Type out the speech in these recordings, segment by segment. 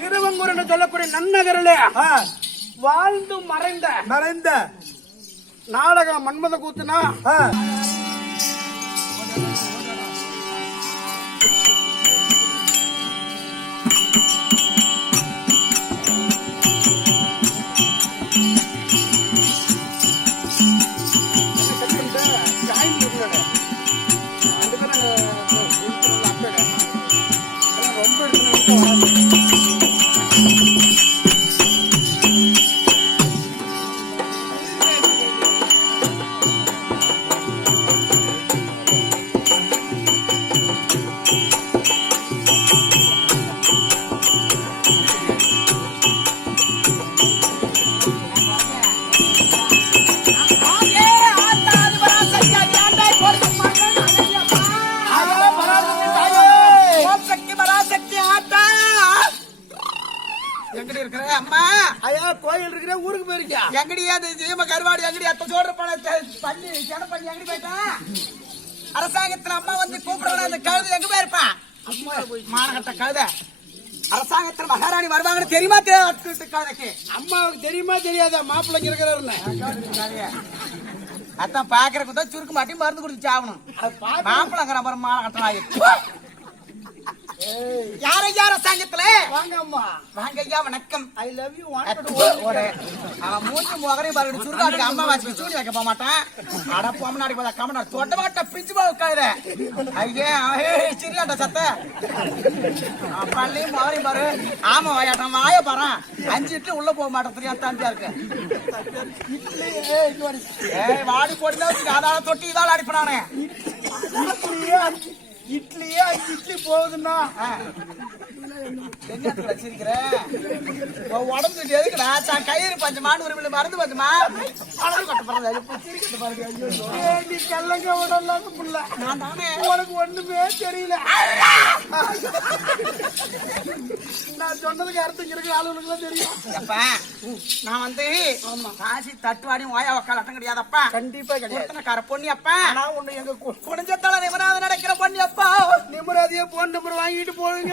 திருவங்கூர் என்று சொல்லக்கூடிய நன்னகரிலே வாழ்ந்து மறைந்த நாடகம் மன்மத கூத்துனா கோயில் இருக்கிற ஊருக்கு போயிருக்கா எங்கடியா ஜீம கருவாடு எங்கடி அத்த சோறு பண்ணி சென பண்ணி எங்கடி போயிட்டா அரசாங்கத்துல அம்மா வந்து கூப்பிடுற அந்த கழுது எங்க போயிருப்பா மானகட்ட கழுத அரசாங்கத்துல மகாராணி வருவாங்கன்னு தெரியுமா கழுதைக்கு அம்மாவுக்கு தெரியுமா தெரியாதா மாப்பிள்ளைங்க இருக்கிறாருன்னு அதான் பாக்குறதுக்கு தான் சுருக்கு மாட்டி மருந்து குடிச்சு ஆகணும் மாப்பிள்ளைங்கிற மாதிரி மானகட்டம் ஆகிடுச்சு யார அரசாங்கத்துல வாங்க அம்மா வாங்க ஐயா வணக்கம் ஐ லவ் யூ மூச்சு முகரை பாருங்க சுருக்காட்டுக்கு அம்மா வாசி சூடி வைக்க போக மாட்டேன் அட பொம்மனாடி போதா கமனா தொட்ட மாட்ட பிரிச்சு போ உட்காரு ஐயே சிரியாட்ட சத்த பள்ளி முகரை பாரு ஆமா வாயாட்டம் வாய பாரு 5 இட்லி உள்ள போக மாட்டேன் தெரியா தாண்டியா இருக்கு வாடி போட்டுதான் வச்சுக்க அதால தொட்டி இதால அடிப்பனானே இட்லியே 5 இட்லி போகுதுன்னா என்ன வச்சிருக்கிற உடம்பு எதுக்குடா கயிறு பஞ்சு மாடு ஒரு மருந்து பஞ்சுமா அளவு கட்ட பாருங்க நீ கல்லங்க உடலாம் புள்ள நான் தானே உனக்கு ஒண்ணுமே தெரியல நான் சொன்னதுக்கு அர்த்தம் இருக்கிற ஆளுகளுக்கு தெரியும் அப்பா நான் வந்து காசி தட்டுவாடி வாயா உக்கால அட்டம் கிடையாதப்பா கண்டிப்பா கிடையாது பொண்ணி அப்பா நான் ஒண்ணு எங்க குடிஞ்சத்தால நிமராத நடக்கிற பொண்ணி அப்பா நிமராதியே போன் நம்பர் வாங்கிட்டு போவீங்க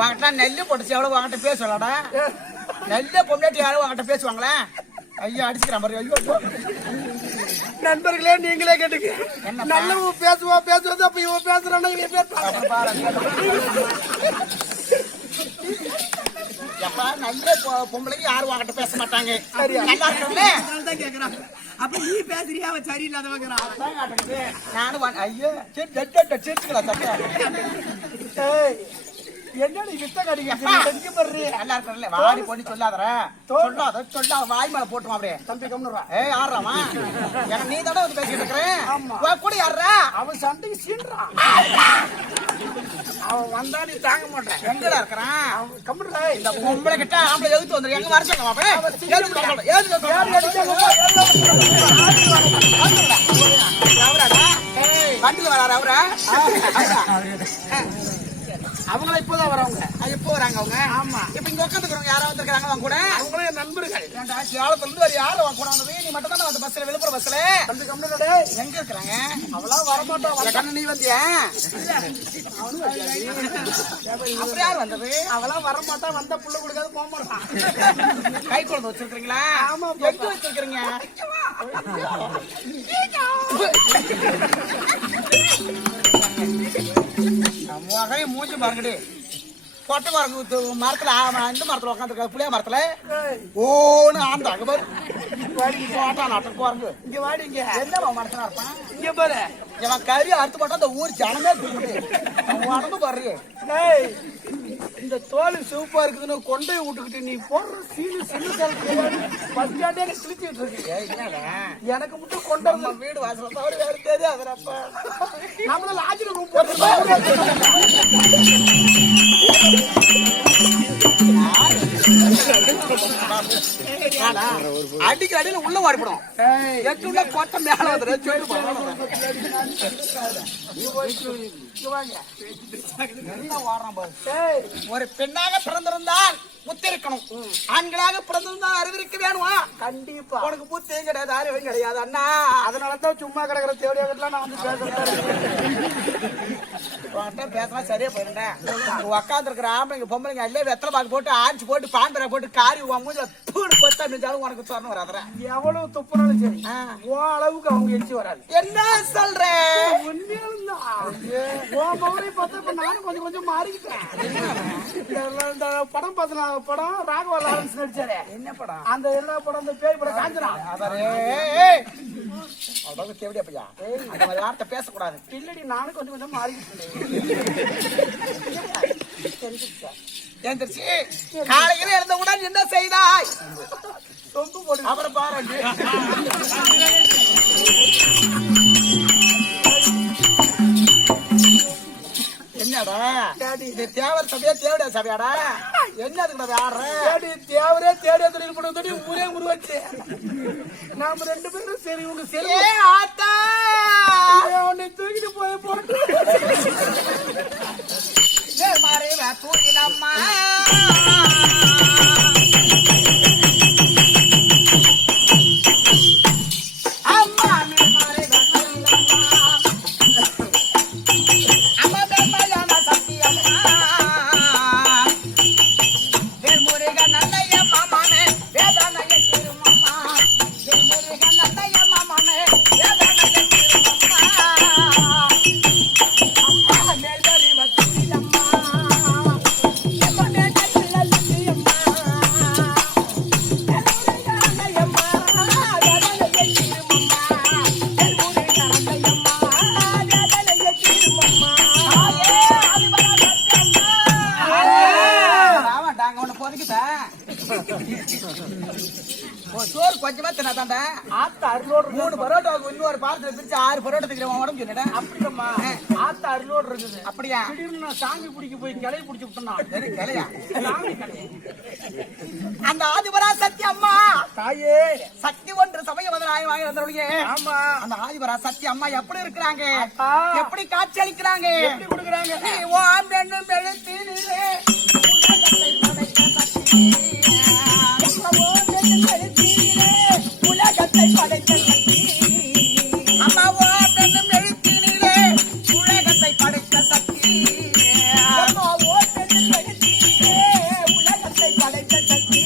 வாங்கிட்டா நெல்லு போட்டுச்சு எவ்வளவு வாங்கிட்ட பேசுவாடா நெல்ல பொம்னாட்டி யாரும் வாங்கிட்ட பேசுவாங்களே ஐயா அடிச்சுக்கிற மாதிரி ஐயோ நண்பர்களே நீங்களே கேட்டுக்க நல்ல பேசுவோம் அப்ப இவன் பேசுறான் எப்பா நல்ல பொம்பளைக்கு யாரும் வாங்கிட்ட பேச மாட்டாங்க நல்லா இருக்கும்ல கேக்குறான் அப்ப நீ பேசுறியா அவன் சரியில்லாதவங்க நானும் ஐயோ சேர்த்துக்கலாம் சட்ட என்னடி வித்த கடிங்க நல்லா இருக்கல வாடி பொண்ணி சொல்லாதற சொல்லாத வாய் மேல போட்டுமா அப்படியே தம்பி கம்னுறா ஆடுறாமா எனக்கு நீ தானே வந்து பேசிட்டு இருக்கற கூட யாரா அவன் சண்டைக்கு சீன்றான் அவன் வந்தா நீ தாங்க மாட்டேன் எங்கடா இருக்கறான் கம்னுறா இந்த பொம்பளை கிட்ட ஆம்பளை எழுத்து வந்துரு எங்க வர சொல்லுமா அப்படியே அவரடா வண்டில வராரு அவரா அவங்கள இப்போதான் வரவங்க எப்போ வராங்க அவங்க ஆமா இப்ப இங்க உட்காந்துக்கிறவங்க யாரா வந்திருக்காங்க அவங்க கூட அவங்களே நண்பர்கள் சேலத்துல இருந்து வேற யாரும் அவங்க கூட வந்தது நீ மட்டும் தான் அந்த பஸ்ல விழுப்புரம் பஸ்ல அந்த கம்யூனியோட எங்க இருக்காங்க அவளா வரமாட்டோம் கண்ணு நீ வந்தியா அப்படி யார் வந்தது அவளா வரமாட்டா வந்த புள்ள கொடுக்காது போக மாட்டான் கை குழந்தை வச்சிருக்கீங்களா ஆமா எங்க வச்சிருக்கீங்க மூஞ்சி பாருங்கடி கொட்டை மரத்துல இந்த மரத்துல உட்காந்துருக்க புளிய மரத்துல ஓன்னு ஆந்த அங்க பாரு நாட்டம் குரங்கு இங்க வாடி இங்க என்ன மரத்துல இருப்பான் இங்க பாரு இவன் கறி அறுத்து போட்டா அந்த ஊர் ஜனமே உடம்பு பாரு இந்த தோல் சிவப்பா இருக்குதுன்னு கொண்டையை விட்டுக்கிட்டு நீ போடுற சீனு சின்ன பஸ் ஸ்டாண்டே கிழிச்சிட்டு இருக்கு எனக்கு மட்டும் கொண்ட வீடு வாசல தவிர வேற தெரியாதுப்ப நம்மள லாஜில ரூம் போட்டு அடிக்கிற அடியில உள்ள வாடிப்படும் எட்டு உள்ள கொட்டை மேல வந்துடும் ஒரு பெண்ணாக பிறந்திருந்தால் புத்தி இருக்கணும், ஆண்களாக பிறந்திருந்தால் அறிவிருக்க வேணுமா? கண்டிப்பா. உனக்கு புத்தியும் கிடையாது, அறிவும் கிடையாது அண்ணா. அதனாலதான் சும்மா கிடக்குற தேவையா நான் வந்து பேசலாம் சரியா போயிருந்தேன். உட்காந்து இருக்கிற ஆம்பளைங்க பொம்பளைங்க எல்லாம் வெத்தலை பாக்கு போட்டு ஆஞ்சி போட்டு பாம்பரை போட்டு காரி மூஞ்ச தூடு கொத்தா மிஞ்சாலும் உனக்கு சொரணம் வராதுற. எவ்வளவு துப்புனாலும் சரி ஓ அளவுக்கு அவங்க எச்சி வராது. என்ன சொல்றேன்? நானும் கொஞ்சம் கொஞ்சம் மாறிக்கிட்டேன். இந்த படம் பார்த்தா படம் ராகவா லாரன்ஸ் நடிச்சாரு. என்ன படம்? அந்த எல்லா படம் அந்த பேய் படம் காஞ்சனா. அவ்வளவு கேவடியா பையா, அந்த மாதிரி வார்த்தை பேசக்கூடாது. இல்லடி நானும் கொஞ்சம் கொஞ்சம் மாறிக்கிட்டேன். எந்திரிச்சு காலையில் எழுந்தவுடன் என்ன செய்தாய்? சொம்பு போட்டு அப்புறம் பாருங்க என்னடா இது தேவர் சபையா தேவடியா சபையாடா? என்னதுக்கு ஆடுற? தேவரே தேடியா தொழில் பண்ண தொடி ஊரே உருவாச்சு. நாம ரெண்டு பேரும் சரி உங்க சரி ஆத்தா உன்னை தூக்கிட்டு போய் போட்டு மாறே தூக்கிலம்மா சோறு கொஞ்சமா தின்னாதாண்டா. ஆத்த அருளோடு 3 பரோட்டாவுக்கு இன்னொரு பாலத்துல பிரிச்சு 6 பரோட்டா திக்கிறேன் உடம்பு சொல்லிட்டா. அப்படிமா ஆத்த அருளோடு இருக்குது. அப்படியா? திடீர்னு நான் சாமி பிடிக்க போய் கிளைய பிடிச்சு விட்டேன்னா கிளையா? சாமி கிளைய. அந்த ஆதிபரா சக்தி அம்மா தாயே சக்தி ஒன்று சமயம் வந்து நாய் வாங்கி வந்தவங்க. ஆமா அந்த ஆதிபரா சக்தி அம்மா எப்படி இருக்கிறாங்க, எப்படி காட்சி அளிக்கிறாங்க, எப்படி கொடுக்குறாங்க? உலகத்தை படைத்த சக்தி அம்மாவோ பெண்ணும் எழுத்தினிலே உலகத்தை படைத்த சக்தி அம்மாவோ பெண்ணும் எழுத்தினிலே உலகத்தை படைத்த சக்தி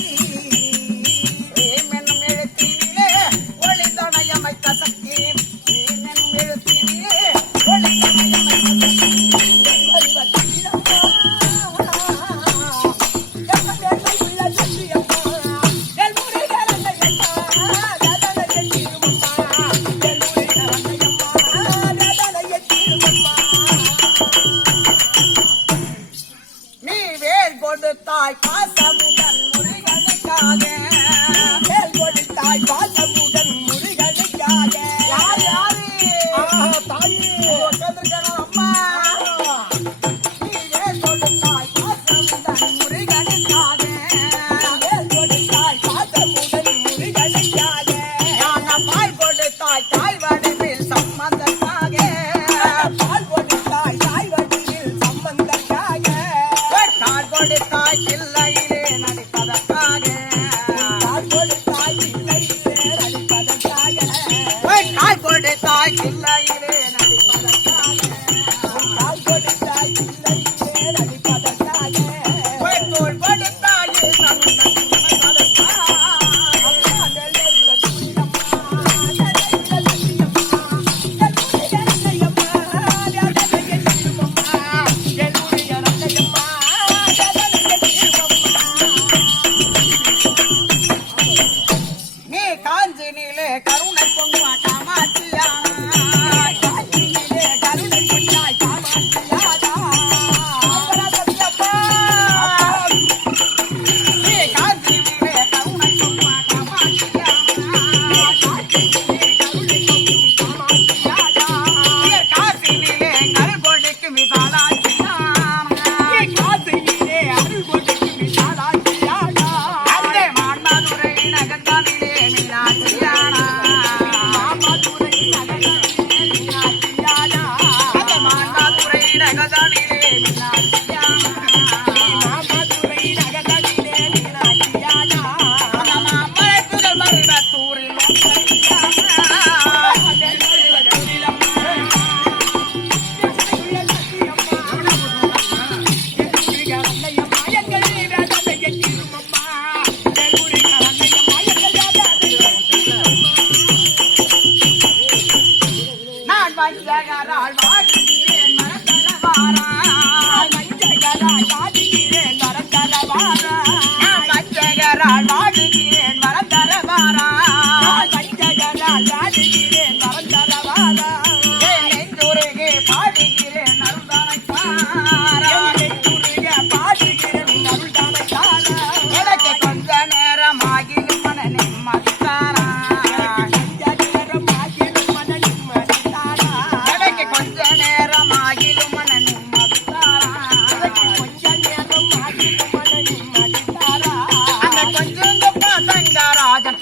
என்னும் எழுத்தினிலே ஒளிதனை அமைத்த சக்தி என்னும் எழுத்தினிலே ஒளிதனை அமைத்த தாய் பாசமுடன் முருகனுக்காக மேல் கொடுத்தாய் பாசமுடன் முருகனுக்காக. யார் யாரு? தாயி உட்கார்ந்திருக்காங்க அம்மா. நீ மேல் கொடுத்தாய் பாசமுடன் முருகனுக்காக மேல் கொடுத்தாய் பாசமுடன் முருகனுக்காக. ஞான பால் கொடுத்தாய் தாய் வடிவில் சம்பந்தக்காக பால் கொடுத்தாய் தாய் வடிவில் சம்பந்தக்காக கொடுத்தாய் கிள்ளையிலே நடிப்பதற்காக காய் கொடுத்தாய் கிள்ளையிலே நடிப்பதற்காக காய் கொடுத்தாய் கிள்ளையிலே நடிப்பதற்காக காய் கொடுத்தாய் கிள்ளையிலே நடிப்பதற்காக தோல் கொடுத்தாய் கருணை பொங்குவா காமாட்சியா காஞ்சியிலே கருணை பொங்காய் காமாட்சியாடா காஞ்சியிலே கருணை பொங்குவா காமாட்சியா காஞ்சியிலே கருணை பொங்கும் காமாட்சியாடா காசினிலே அருள் கொடுக்கும் விசாலாட்சியா காசினிலே அருள் கொடுக்கும் விசாலாட்சியாடா அந்த மான்மதுரை நகர்ந்தானிலே மீனாட்சியா நகதானிலே மீனாட்சியா நான் வஞ்சகரால் வாடுகிறேன் மனத்தரவாரா வஞ்சகரால் வாடுகிறேன் மனத்தரவாரா வஞ்சகரால் வாடுகிறேன் மனத்தரவாரா வஞ்சகரால் வாடுகிறேன் மனத்தரவாரா நெஞ்சுருகே பாடுகிறேன் அருள்தானை பாரா நெஞ்சுருகே பாடுகிறேன் அருள்தானை பாரா எனக்கு கொஞ்ச நேரமாகிலும் மன நிம்மதித்தாரா கொஞ்ச நேரமாகிலும் மன நிம்மதித்தாரா அந்த கொஞ்சம் தங்கராஜன்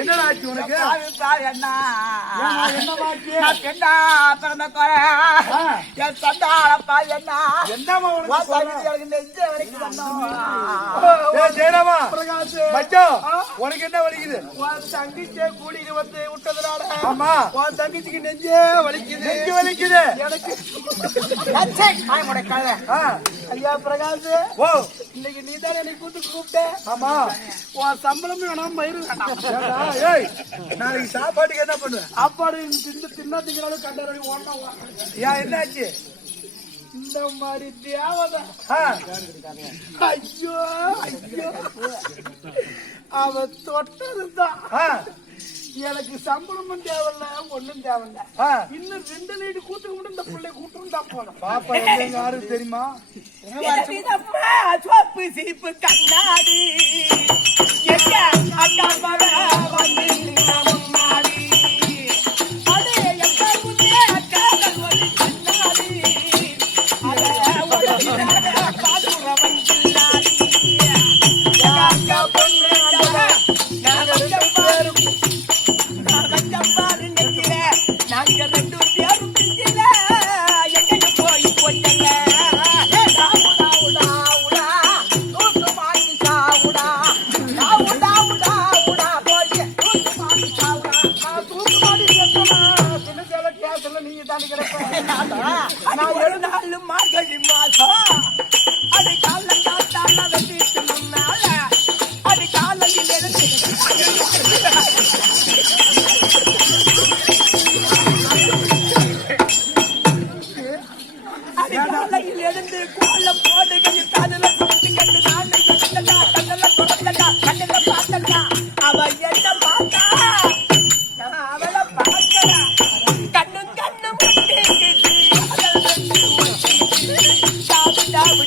என்னடா ஆச்சு உனக்கு? என் தந்தாளப்பா என்ன என்னமா ஜெயராமா உனக்கு என்ன வலிக்குது? தங்கிச்சே கூட்டிட்டு வந்து விட்டதுனால ஆமா உன் தங்கச்சிக்கு நெஞ்சே வலிக்குது. நெஞ்சு வலிக்குது எனக்கு ஐயா பிரகாஷ் ஓ இன்னைக்கு நீ தான் என்னை கூப்பிட்ட. ஆமா உன் சம்பளம் வேணாம் மயிறு வேணாம். ஏய் நாளைக்கு சாப்பாட்டுக்கு என்ன பண்ணுவேன்? சாப்பாடு தின்னா திங்கிறாலும் கண்டாரி ஓடனா ஏன் என்னாச்சு? இந்த மாதிரி தேவதை ஐயோ ஐயோ அவ தொட்டதுதான் எனக்கு சம்பளமும் தேவையில்ல ஒண்ணும் தேவையில்ல. இன்னும் 2 லைட் கூட்டுக்கு மட்டும் இந்த பிள்ளை கூட்டுரும் தான் போனோம். பாப்பா யாரும் தெரியுமா? சோப்பு சீப்பு கண்ணாடி அக்கா வந்து முன்னாடி அதே எக்கா குத்தே அக்கா கல்வழி கண்ணாடி பாதுரவன் பிள்ளாடி அக்கா பொண்ணு நாங்க 2 பேரும் பிடிக்கல எங்கேயும் போய் பொண்ணல மார்கழி மாசம் அது காலங்காத்தால வீட்டு முன்னால அது காலையில் எழுந்து காலையில் எழுந்து கோலம் போடுகையில் காதல சுமந்து கண்டு நானே கண்ணல குழந்தா கண்ணில பார்த்தா அவ என்ன பார்த்தா அவளை பார்க்கல கண்ணு கண்ணு முட்டிக்குது டாபு டாபு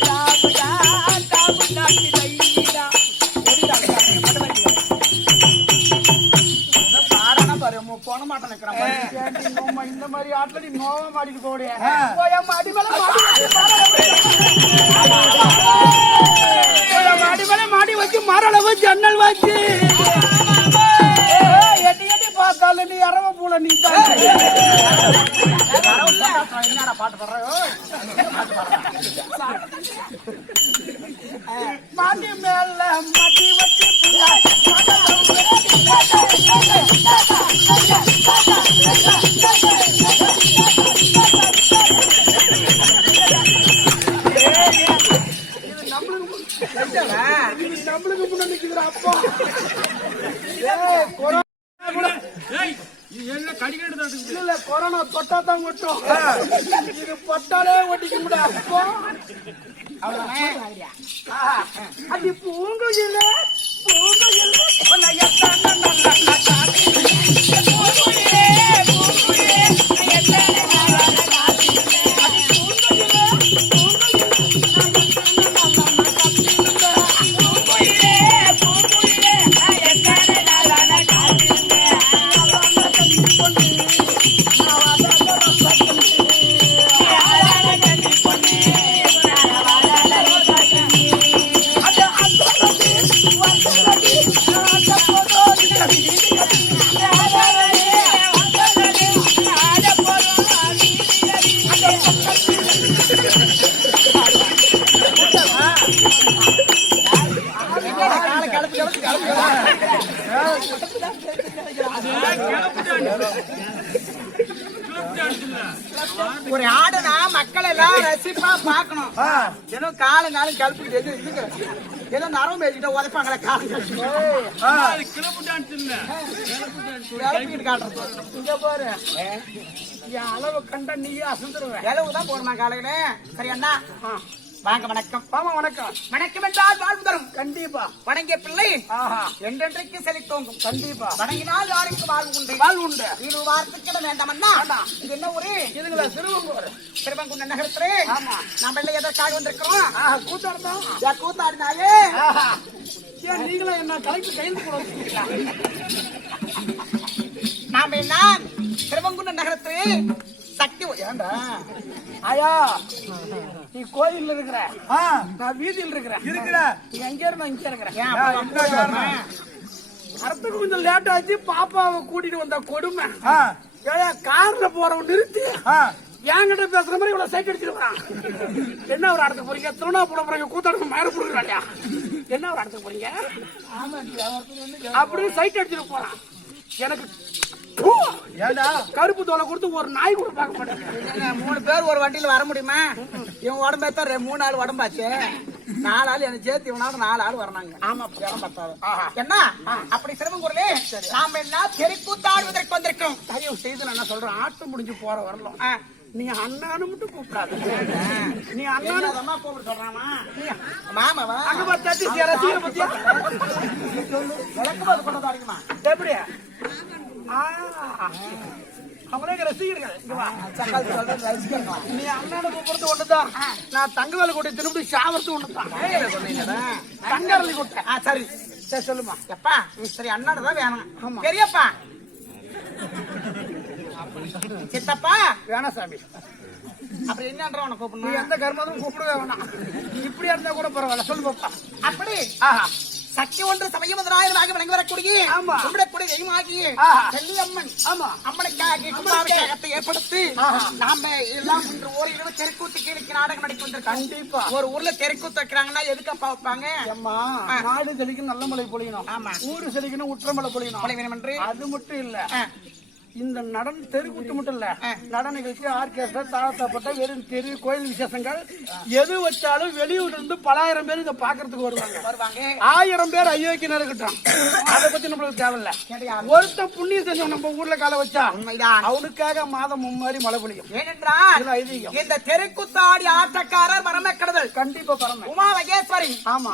டாபு நாட்டி லைடா போன மாட்டேன் இந்த மாதிரி ஆட்ல நீ நோவ மாட்டிட்டு போடிய மாடி மேல மாடி வச்சு மரளவு ஜன்னல் வச்சு எட்டி எட்டி பார்த்தாலும் நீ அரவ பூல நீ என்னடா பாட்டு பாடுற மாடி மேல மாட்டி வச்சு நம்மளுக்கு முன்னாடி நிக்கிற அப்பா இல்ல கொரோனா தொட்டா தான் ஒட்டும் இது பொட்டாலே ஒட்டிக்க முடியாது அப்போ அது பூங்குயில ஒரு ஆடுனா மக்கள் எல்லாம் ரசிப்பா பாக்கணும். ஏதோ காலங்காலம் கழுப்பிக்கிட்டு இதுக்கு ஏதோ நரம் பேசிக்கிட்ட உதைப்பாங்களே காலம் காட்டுறது. இங்க பாரு, என் அளவு கண்ட நீயே அசந்துருவேன். இளவுதான் போடுமா காலையில. சரி அண்ணா வாங்க. வணக்கம். ஆமா வணக்கம். வணக்கம் என்றால் வாழ்வு தரும். கண்டிப்பா. வணங்கிய பிள்ளை ஆஹா என்றென்றைக்கு செழித்தோங்கும். கண்டிப்பா. வணங்கினால் யாருக்கு வாழ்வு உண்டு. வாழ் உண்டு. இரு வாரத்துக்கிட வேண்டாமண்ணா. இது என்ன ஊரு? இதுங்களா திருவங்கூர். திருவங்குன்றம் நகரத்திலே ஆமா. நம்ம எல்லாம் எதற்காக வந்திருக்கிறோம்? கூத்தாடுதான். கூத்தாடினாலே ஏன் நீங்களும் என்ன கலைக்கு கைது கூட வச்சுக்கீங்களா? நாம என்ன திருவங்குன்றம் நகரத்திலே சக்தி ஏண்டா ஆயா நீ கோயில்ல இருக்கிற, நான் வீதியில் இருக்கிறேன். நீ எங்க இருந்தா இங்க இருக்கிறேன். வரத்துக்கு கொஞ்சம் லேட் ஆச்சு. பாப்பாவை கூட்டிட்டு வந்த கொடுமை. கார்ல போறவன் நிறுத்தி என்கிட்ட பேசுற மாதிரி இவ்வளவு சைட் அடிச்சிருக்கான். என்ன ஒரு இடத்துக்கு போறீங்க? திருவண்ணாமலை போறீங்க, கூத்தாடு மேல கொடுக்குறாங்க. என்ன ஒரு இடத்துக்கு போறீங்க அப்படின்னு சைட் அடிச்சிட்டு போறான். எனக்கு கருப்பு தோலை கொடுத்து ஒரு நாய் கூட பார்க்க மாட்டேங்க. 3 பேர் ஒரு வண்டியில வர முடியுமா? இவன் உடம்பேத்தா 3 ஆள் உடம்பாச்சு. 4 ஆள் எனக்கு சேர்த்து இவனாவது 4 ஆள் வரனாங்க. ஆமா இடம் பத்தாது. என்ன அப்படி சிறுவங்குறலே நாம என்ன தெருக்கூத்தாடுவதற்கு வந்திருக்கோம். தயவு செய்து நான் என்ன சொல்றேன், ஆட்டம் முடிஞ்சு போற வரலாம். நீ அண்ணானு மட்டும் கூப்பிடாது. நீ அண்ணானமா கூப்பிட சொல்றாமா? மாமாவா அங்க பார்த்தாச்சு ரசிகரை பத்தியா விளக்கும்போது கொண்டு அடிக்குமா? எப்படி அவங்களே ரசிகர்கள். நீ அண்ணனை கூப்பிடுறது ஒண்ணுதான். நான் தங்கவேலை கூட்டி திரும்பி சாவறது ஒண்ணுதான். தங்கரலி கூட்ட. சரி சரி சொல்லுமா. எப்பா சரி அண்ணாதான் வேணும். பெரியப்பா சித்தப்பா வேணாம் சாமி. அப்படி என்னன்ற உனக்கு நீ கூப்பிடணும்? எந்த கர்மதும் கூப்பிடவே வேணாம். இப்படியா இருந்தா கூட பரவாயில்ல. சொல்லு பாப்பா. அப்படி சக்தி ஒன்று சமயம் முதலாயிரமாக விளங்கி வரக்கூடிய கும்பிடக்கூடிய தெய்வமாகிய செல்லியம்மன் அம்மனுக்காக கும்பாபிஷேகத்தை ஏற்படுத்தி நாம எல்லாம் இன்று ஓரிரவு தெருக்கூத்து கீழே நாடகம் நடிக்க வந்திருக்கோம். கண்டிப்பா. ஒரு ஊர்ல தெருக்கூத்து வைக்கிறாங்கன்னா எதுக்கப்பா வைப்பாங்க? நாடு செழிக்கணும், நல்ல மழை பொழியணும். ஆமா. ஊரு செழிக்கணும், உற்றமழை பொழியணும். வேணும் என்று அது மட்டும் இல்ல, இந்த நடன தெருக்கூத்து மட்டும் இல்ல, நடன நிகழ்ச்சி, ஆர்கெஸ்ட்ரா, தாளத்தப்பட்ட வெறும் தெரு கோயில் விசேஷங்கள் எது வச்சாலும் வெளியூர்ல இருந்து பலாயிரம் பேர் இதை பாக்குறதுக்கு வருவாங்க. 1000 பேர் அயோக்கியம் இருக்கட்டும், அதை பத்தி நம்மளுக்கு தேவையில்ல. ஒருத்த புண்ணியம் செஞ்சோம் நம்ம ஊர்ல கால வச்சா அவனுக்காக மாதம் மும்மாரி மழை பொழியும். ஏனென்றால் இந்த தெருக்கூத்தாடி ஆட்டக்காரர் பரமக்கடவுள் கண்டிப்பா பரம உமா மகேஸ்வரி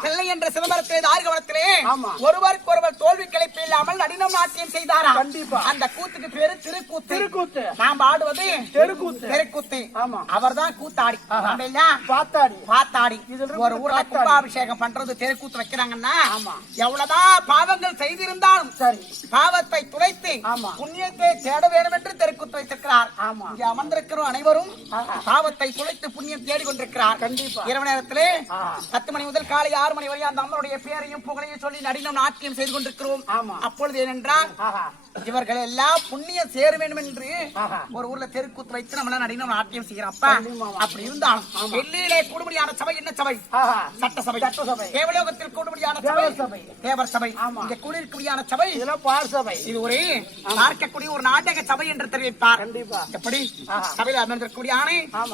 பிள்ளை என்ற சிதம்பரத்திலே தாரிகவனத்திலே ஒருவருக்கு ஒருவர் தோல்வி கிளைப்பு இல்லாமல் நடினம் நாட்டியம் செய்தாரா. கண்டிப்பா. அந்த கூத்துக்கு பேரு திருக்கூத்து. திருக்கூத்து. நாம் ஆடுவது தெருக்கூத்து. தெருக்கூத்து. ஆமா. அவர்தான் கூத்தாடி. பாத்தாடி. பாத்தாடி. ஒரு ஊர்ல கும்பாபிஷேகம் பண்றது தெருக்கூத்து வைக்கிறாங்கன்னா எவ்வளவுதான் பாவங்கள் செய்திருந்தாலும் சரி பாவத்தை துளைத்து புண்ணியத்தை தேட வேண்டும் என்று தெருக்கூத்து வைத்திருக்கிறார். இங்கே அமர்ந்திருக்கிறோம் அனைவரும் பாவத்தை துளைத்து புண்ணியம் தேடி கொண்டிருக்கிறார். கண்டிப்பா. இரவு நேரத்திலே 10 மணி முதல் காலை 6 மணி வரை அந்த அம்மனுடைய பேரையும் புகழையும் சொல்லி நடினம் நாட்டியம் செய்து கொண்டிருக்கிறோம். அப்பொழுது ஏனென்றால் இவர்கள் எல்லாம் புண்ணியம் சேர வேண்டும் என்று ஒரு ஊர்ல தெருக்கூத்து வைத்து நம்மள நடினம் நாட்டியம் செய்யறப்பா. அப்படி இருந்தாலும் டெல்லியிலே கூடுபடியான சபை என்ன சபை? சட்டசபை. தேவலோகத்தில் கூடுபடியான சபை தேவர் சபை. இங்க கூடியிருக்கக்கூடிய சபை பார் சபை. இது ஒரு பார்க்கக்கூடிய ஒரு நாடக சபை என்று தெரிவிப்பார். எப்படி சபையில் அமர்ந்திருக்கக்கூடிய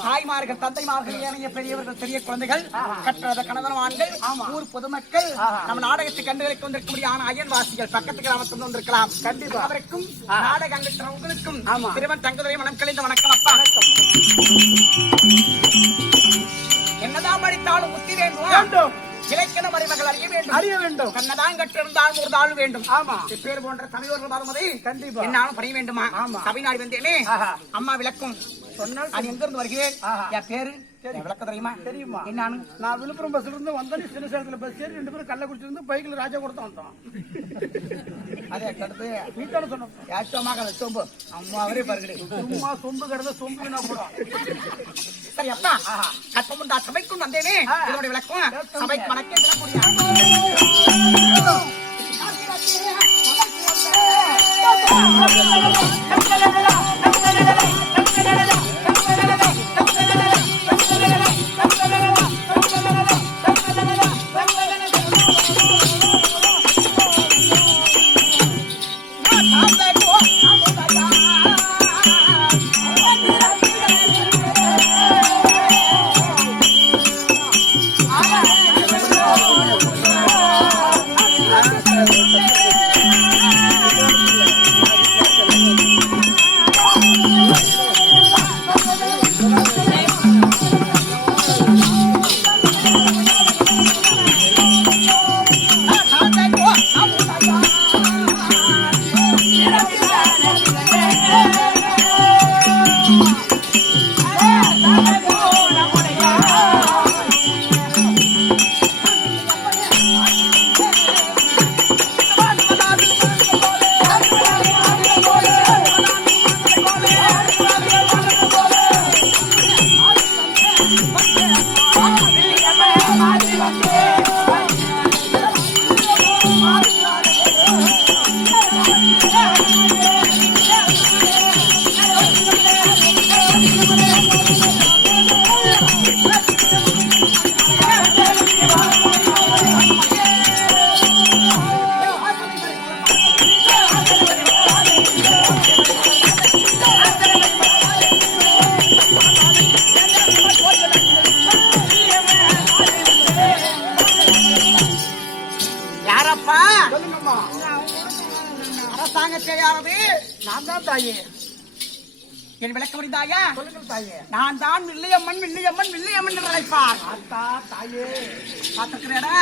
தாய்மார்கள், தந்தைமார்கள், ஏனைய பெரியவர்கள், பெரிய குழந்தைகள், கற்றாத கணவன்மார்கள், ஊர் பொதுமக்கள், நம்ம நாடகத்துக்கு கண்டுகளுக்கு வந்திருக்கக்கூடிய அயன்வாசிகள், பக்கத்து கிராமத்தில் வந்திருக்கலாம். கண்டிப்பா அவருக்கும் நாடக அங்கிட்ட உங்களுக்கும் திருவன் தங்குதுரை மனம் கழிந்த வணக்கம். அப்பா என்னதான் படித்தாலும் புத்தி வேண்டும். இலக்கண மறைமகள் அறிய வேண்டும். கண்ணதான் கற்றிருந்தாலும் ஒரு தாழ் வேண்டும். பேர் போன்ற தலைவர்கள் வருவதை கண்டிப்பா என்னாலும் பணிய வேண்டுமா? சபை நாடி வந்தேனே அம்மா விளக்கும் சொன்னால் அது எங்க இருந்து வருகிறேன்? என் பேரு விளக்க தெரியுமா? தெரியுமா? என்னானு நான் விழுப்புரம் பஸ்ல இருந்து வந்தேன். சின்ன சேலத்துல பஸ் ஏறி 2 பேரும் கள்ள குடிச்சிருந்து பைக்ல ராஜா கொடுத்து வந்தோம். அதே கடுத்து வீட்டோட சொன்னோம். யாச்சமாக சொம்பு அம்மாவரே பாருங்க. சும்மா சொம்பு கிடந்த சொம்பு வீணா போடும். சரி அப்பா கற்பமுண்டா சபைக்கும் வந்தேனே இதனுடைய விளக்கம் சபைக்கு வணக்கம் அரசாங்கத்தை யாரது? நான் தான் தாயே. என் விளக்க முடிந்தாயா? சொல்லுங்கள் தாயே. நான் தான் வில்லியம்மன் வில்லியம்மன் வில்லியம்மன் என்று அழைப்பார். தாத்தா தாயே பார்த்திருக்கிறேடா.